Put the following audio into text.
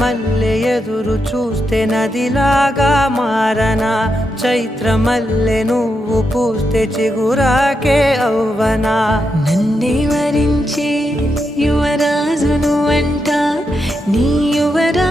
మల్లె ఎదురు చూస్తే నదిలాగా మారనా, చైత్రమల్లె నువ్వు పూస్తే చిగురాకే అవ్వనా. నన్నే వరించే యువరాజును అంట నీ యువ